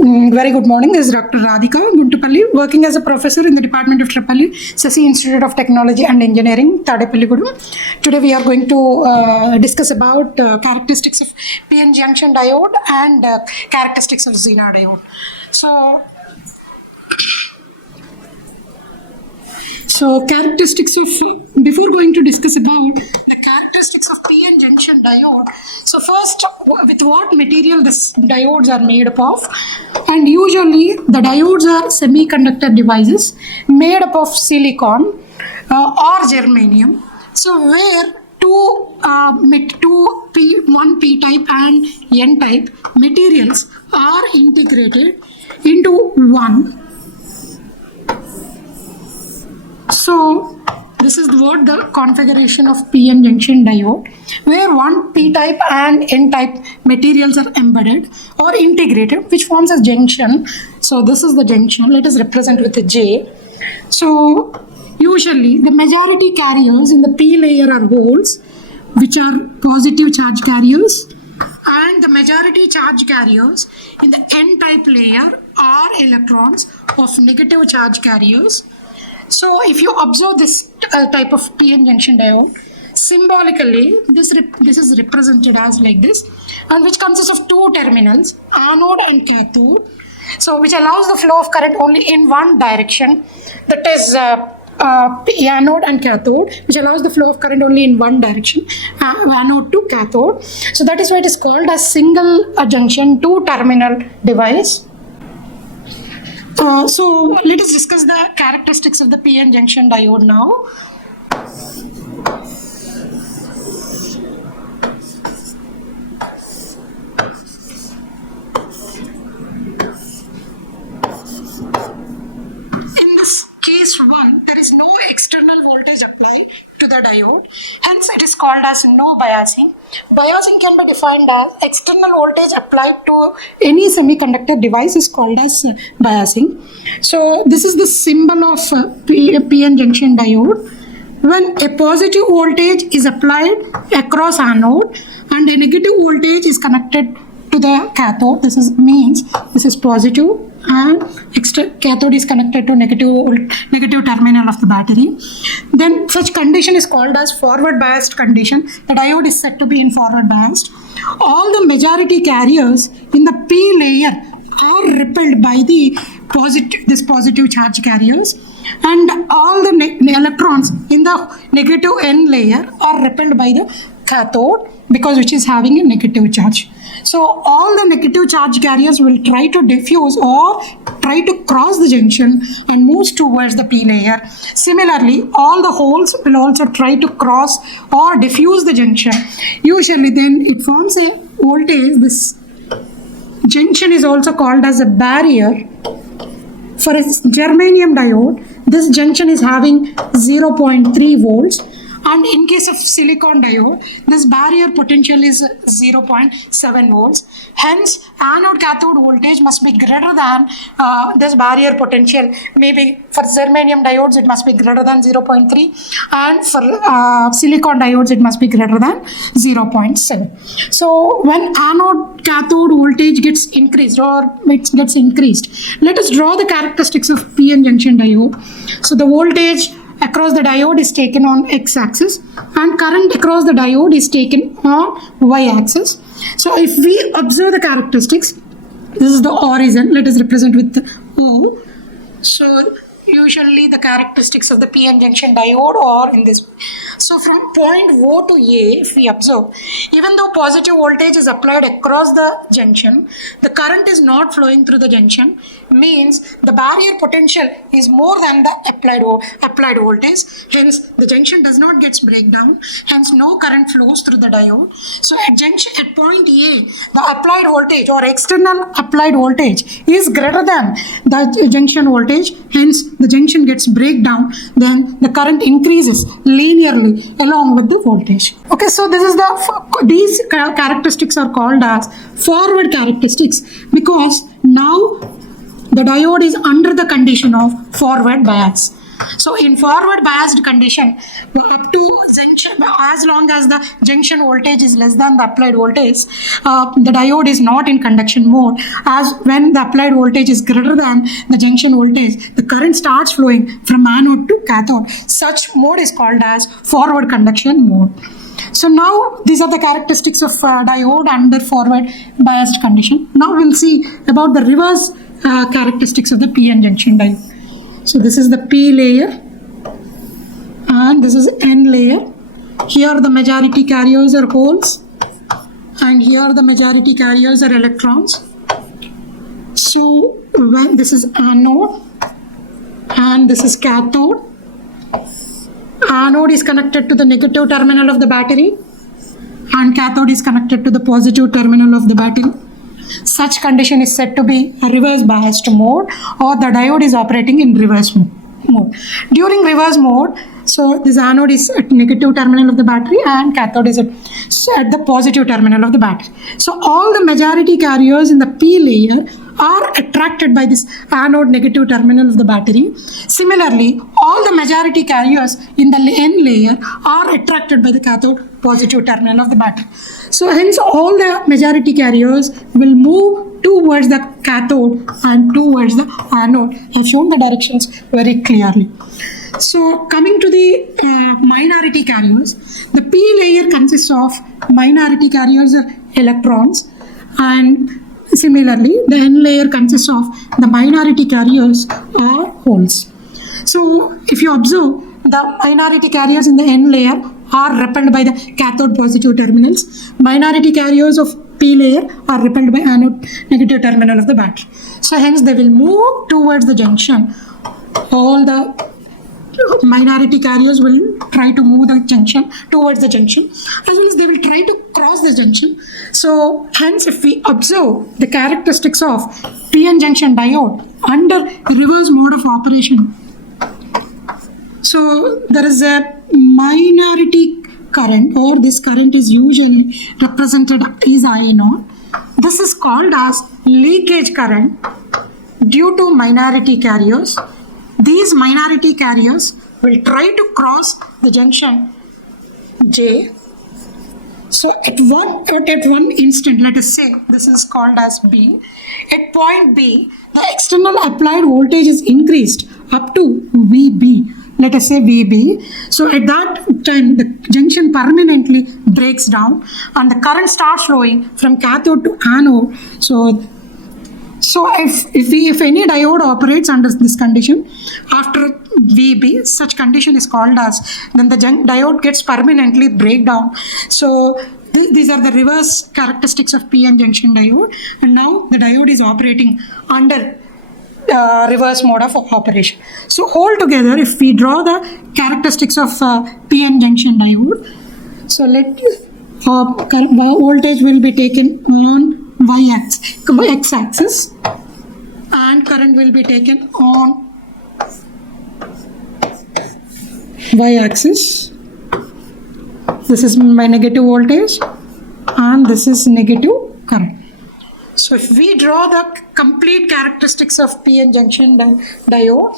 Very good morning. This is Dr. Radhika Guntupalli, working as a professor in the Department of Trapalli, Sasi Institute of Technology and Engineering, Tadepalligudem. Today we are going to discuss about characteristics of PN Junction Diode and characteristics of Zener Diode. So characteristics of, before going to discuss about the characteristics of PN Junction Diode, so first, with what material these diodes are made up of, and usually the diodes are semiconductor devices made up of silicon or germanium. So where one P-type and N-type materials are integrated into one. So this is what the configuration of PN junction diode, where one P-type and N-type materials are embedded or integrated, which forms a junction. So this is the junction. Let us represent with a J. So usually the majority carriers in the P layer are holes, which are positive charge carriers, and the majority charge carriers in the N-type layer are electrons of negative charge carriers. So if you observe this type of PN junction diode, symbolically this is represented as like this, and which consists of two terminals, anode and cathode, so which allows the flow of current only in one direction, that is anode and cathode, which allows the flow of current only in one direction, anode to cathode. So that is why it is called as single junction two terminal device. So let us discuss the characteristics of the PN junction diode now. In this case 1, there is no external voltage applied to the diode, hence it is called as no biasing. Biasing can be defined as external voltage applied to any semiconductor device is called as biasing. So this is the symbol of PN junction diode. When a positive voltage is applied across anode and a negative voltage is connected to the cathode, means this is positive and cathode is connected to negative terminal of the battery, then such condition is called as forward biased condition. The diode is said to be in forward biased. All the majority carriers in the P layer are repelled by the positive charge carriers, and all the electrons in the negative N layer are repelled by the cathode, because which is having a negative charge. So all the negative charge carriers will try to diffuse or try to cross the junction and moves towards the P layer. Similarly, all the holes will also try to cross or diffuse the junction. Usually then it forms a voltage. This junction is also called as a barrier. For a germanium diode, this junction is having 0.3 volts. And in case of silicon diode, this barrier potential is 0.7 volts. Hence, anode cathode voltage must be greater than this barrier potential. Maybe for germanium diodes, it must be greater than 0.3. And for silicon diodes, it must be greater than 0.7. So when anode cathode voltage gets increased, let us draw the characteristics of PN junction diode. So the voltage across the diode is taken on x-axis and current across the diode is taken on y-axis. So if we observe the characteristics, this is the origin. Let us represent with the O. So usually the characteristics of the PN junction diode are in this. So from point O to A, if we observe, even though positive voltage is applied across the junction, the current is not flowing through the junction, means the barrier potential is more than the applied voltage. Hence the junction does not get breakdown, hence no current flows through the diode. So at point A, the applied voltage or external applied voltage is greater than the junction voltage, hence the junction gets breakdown, then the current increases linearly along with the voltage. Okay, so these characteristics are called as forward characteristics, because now the diode is under the condition of forward bias. So in forward biased condition, up to junction, as long as the junction voltage is less than the applied voltage, the diode is not in conduction mode. As when the applied voltage is greater than the junction voltage, the current starts flowing from anode to cathode. Such mode is called as forward conduction mode. So now these are the characteristics of diode under forward biased condition. Now we'll see about the reverse characteristics of the PN junction diode. So this is the P layer and this is N layer. Here the majority carriers are holes and here the majority carriers are electrons. So when this is anode and this is cathode. Anode is connected to the negative terminal of the battery and cathode is connected to the positive terminal of the battery. Such condition is said to be a reverse biased mode, or the diode is operating in reverse mode. During reverse mode, so this anode is at negative terminal of the battery and cathode is at the positive terminal of the battery. So all the majority carriers in the P layer are attracted by this anode negative terminal of the battery. Similarly, all the majority carriers in the N layer are attracted by the cathode positive terminal of the battery. So hence all the majority carriers will move towards the cathode and towards the anode. I have shown the directions very clearly. So coming to the minority carriers, the P layer consists of minority carriers or electrons, and similarly the N layer consists of the minority carriers or holes. So if you observe, the minority carriers in the N layer are repelled by the cathode positive terminals. Minority carriers of P layer are repelled by anode negative terminal of the battery. So hence they will move towards the junction. All the minority carriers will try to move the junction towards the junction, as well as they will try to cross the junction. So hence if we observe the characteristics of PN junction diode under reverse mode of operation, so there is a minority current, or this current is usually represented as I0. This is called as leakage current due to minority carriers. These minority carriers will try to cross the junction J. So at one instant, let us say this is called as B. At point B, the external applied voltage is increased up to VB. Let us say VB. So at that time, the junction permanently breaks down and the current starts flowing from cathode to anode. So if any diode operates under this condition after VB, such condition is called as, then the diode gets permanently break down. So these are the reverse characteristics of PN junction diode, and now the diode is operating under reverse mode of operation. So altogether, if we draw the characteristics of PN junction diode, so let voltage will be taken on x-axis and current will be taken on y-axis. This is my negative voltage and this is negative current. So if we draw the complete characteristics of PN junction diode,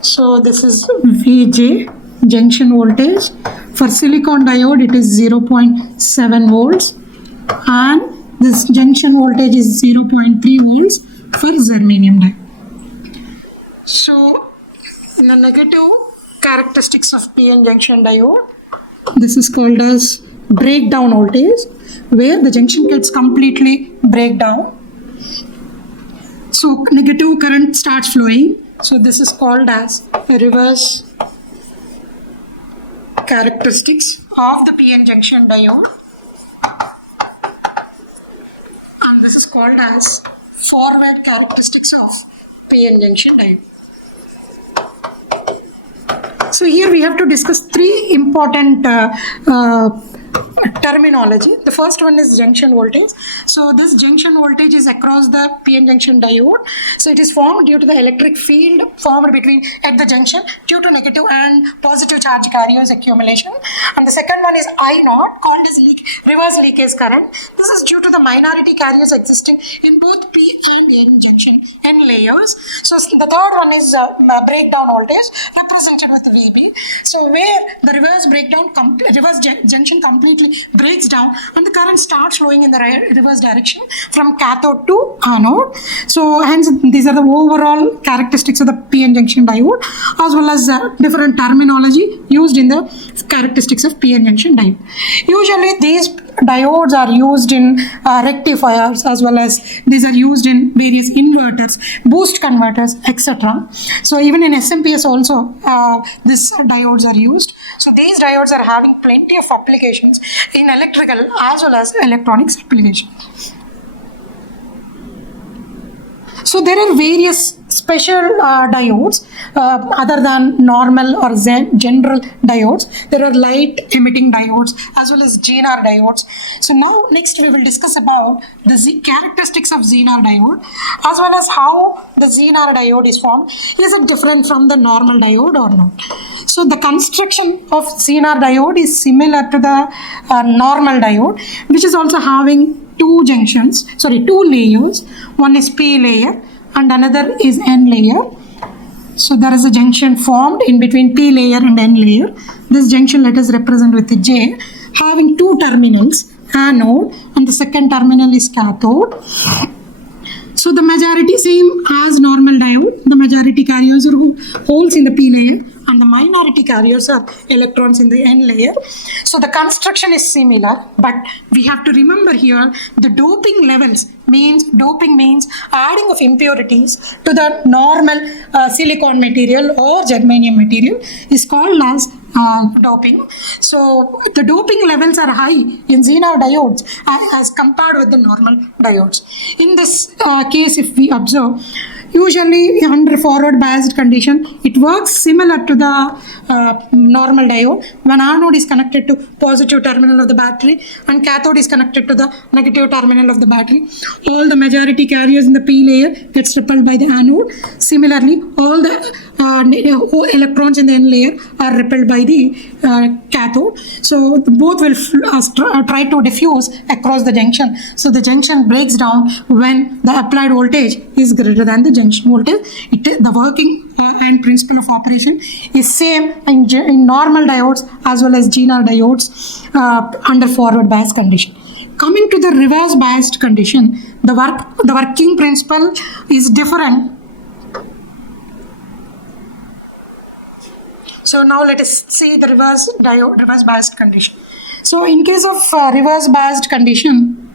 so this is Vj, junction voltage. For silicon diode it is 0.7 volts and this junction voltage is 0.3 volts for germanium diode. So the negative characteristics of PN junction diode, this is called as breakdown voltage, where the junction gets completely break down. So negative current starts flowing. So this is called as a reverse characteristics of the PN junction diode, and this is called as forward characteristics of PN junction diode. So here we have to discuss three important terminology. The first one is junction voltage. So this junction voltage is across the PN junction diode. So it is formed due to the electric field formed between at the junction due to negative and positive charge carriers accumulation. And the second one is I naught, called as reverse leakage current. This is due to the minority carriers existing in both P and N junction N layers. So the third one is breakdown voltage represented with VB. So where the reverse junction completely breaks down and the current starts flowing in the reverse direction from cathode to anode. So hence these are the overall characteristics of the PN junction diode, as well as different terminology used in the characteristics of PN junction diode. Usually these diodes are used in rectifiers, as well as these are used in various inverters, boost converters, etc. So even in SMPS also these diodes are used. So these diodes are having plenty of applications in electrical as well as electronics applications. So there are various special diodes other than normal or general diodes. There are light emitting diodes as well as Zener diodes. So now next we will discuss about the characteristics of Zener diode, as well as how the Zener diode is formed. Is it different from the normal diode or not? So the construction of Zener diode is similar to the normal diode, which is also having two layers. One is P layer and another is N layer. So there is a junction formed in between P layer and N layer. This junction let us represent with the J, having two terminals, anode and the second terminal is cathode. So the majority, same as normal diode, the majority carriers are holes in the P layer and the minority carriers are electrons in the N layer. So the construction is similar, but we have to remember here the doping means adding of impurities to the normal silicon material or germanium material is called as doping. So the doping levels are high in Zener diodes as compared with the normal diodes. In this case, if we observe, usually under forward biased condition, it works similar to the normal diode. When anode is connected to positive terminal of the battery and cathode is connected to the negative terminal of the battery, all the majority carriers in the P layer gets repelled by the anode. Similarly, all the electrons in the N layer are repelled by the cathode. So both will try to diffuse across the junction. So the junction breaks down when the applied voltage is greater than the junction voltage. The working and principle of operation is same in normal diodes as well as Zener diodes under forward bias condition. Coming to the reverse biased condition, the working principle is different. So now let us see the reverse biased condition. So in case of reverse biased condition,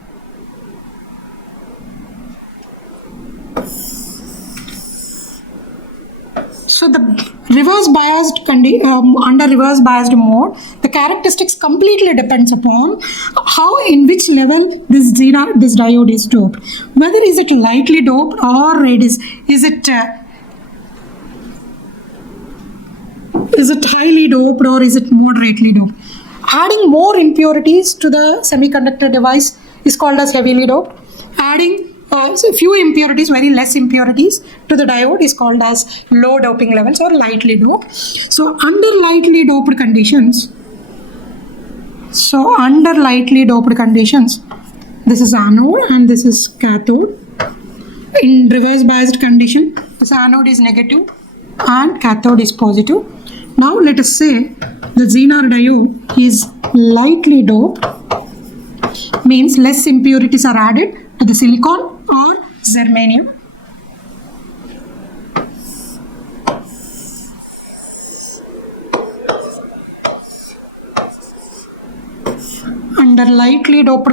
so the reverse biased under reverse biased mode, the characteristics completely depends upon in which level this diode is doped. Whether is it lightly doped or is it highly doped or is it moderately doped. Adding more impurities to the semiconductor device is called as heavily doped. Adding few impurities, very less impurities to the diode is called as low doping levels or lightly doped. So under lightly doped conditions, this is anode and this is cathode. In reverse biased condition, this anode is negative and cathode is positive. Now let us say the Zener diode is lightly doped, means less impurities are added to the silicon or germanium. Under lightly doped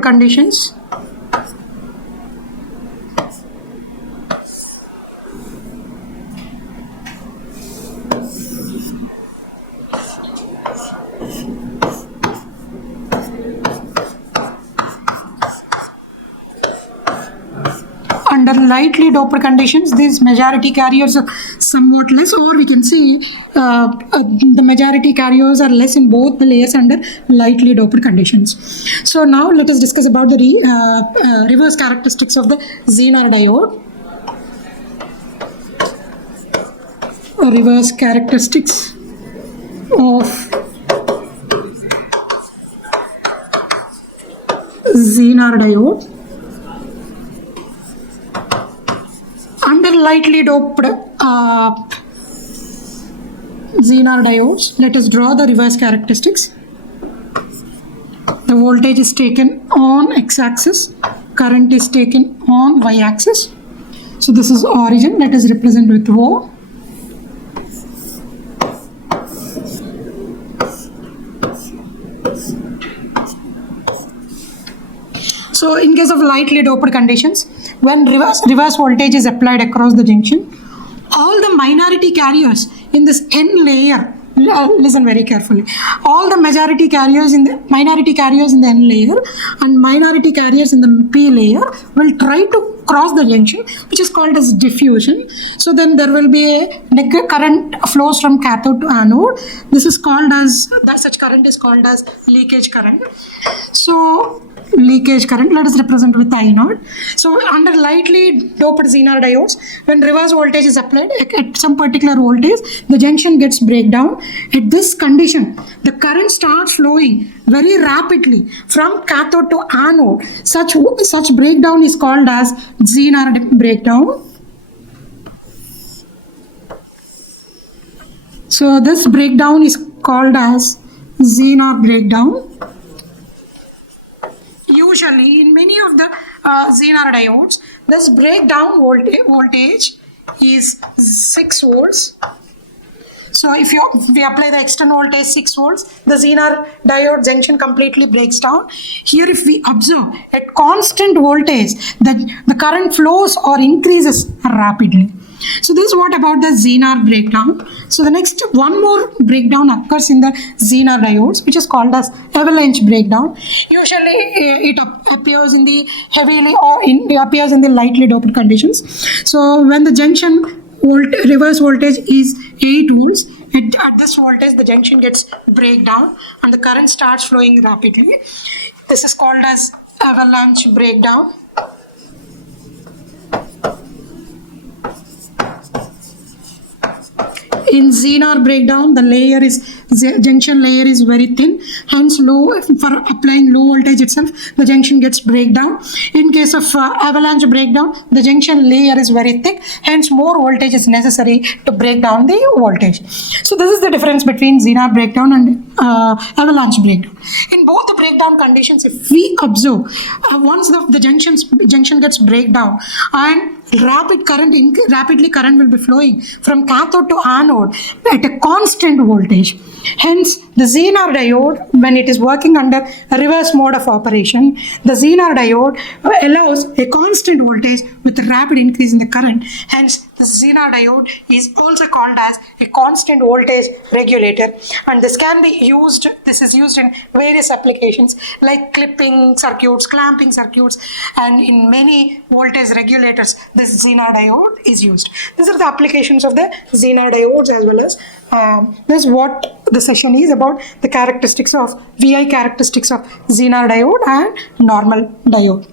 conditions, these majority carriers are somewhat less, or we can see the majority carriers are less in both the layers under lightly doped conditions. So now let us discuss about the reverse characteristics of the Zener diode. Reverse characteristics of Zener diode under lightly doped Zener diodes. Let us draw the reverse characteristics. The voltage is taken on x-axis, current is taken on y-axis. So this is origin. Let us represent with O. So in case of lightly doped conditions, when reverse voltage is applied across the junction, all the minority carriers in this N layer, listen very carefully, all the minority carriers in the N layer and minority carriers in the P layer will try to cross the junction, which is called as diffusion. So then there will be a current flows from cathode to anode. This is called as, such current is called as leakage current. So leakage current, let us represent with I0. So under lightly doped Zener diodes, when reverse voltage is applied at some particular voltage, the junction gets breakdown. At this condition, the current starts flowing very rapidly from cathode to anode. Such breakdown is called as Zener breakdown. So this breakdown is called as Zener breakdown. Usually in many of the Zener diodes, this breakdown voltage is 6 volts. So if we apply the external voltage 6 volts, the Zener diode junction completely breaks down. Here if we observe at constant voltage, the current flows or increases rapidly. So this is what about the Zener breakdown. So the next one more breakdown occurs in the Zener diodes, which is called as avalanche breakdown. Usually it appears in the heavily or it appears in the lightly doped conditions. So when the junction reverse voltage is 8 volts, at this voltage the junction gets breakdown and the current starts flowing rapidly. This is called as avalanche breakdown. In Zener breakdown, the junction layer is very thin, hence for applying low voltage itself, the junction gets breakdown. In case of avalanche breakdown, the junction layer is very thick, hence more voltage is necessary to break down the voltage. So this is the difference between Zener breakdown and avalanche breakdown. In both the breakdown conditions, if we observe, once the junction gets breakdown and rapidly current will be flowing from cathode to anode at a constant voltage. Hence, the Zener diode, when it is working under a reverse mode of operation, the Zener diode allows a constant voltage with a rapid increase in the current. Hence, the Zener diode is also called as a constant voltage regulator, and this is used in various applications like clipping circuits, clamping circuits, and in many voltage regulators this Zener diode is used. These are the applications of the Zener diodes, as well as this is what the session is about, the characteristics of VI characteristics of Zener diode and normal diode.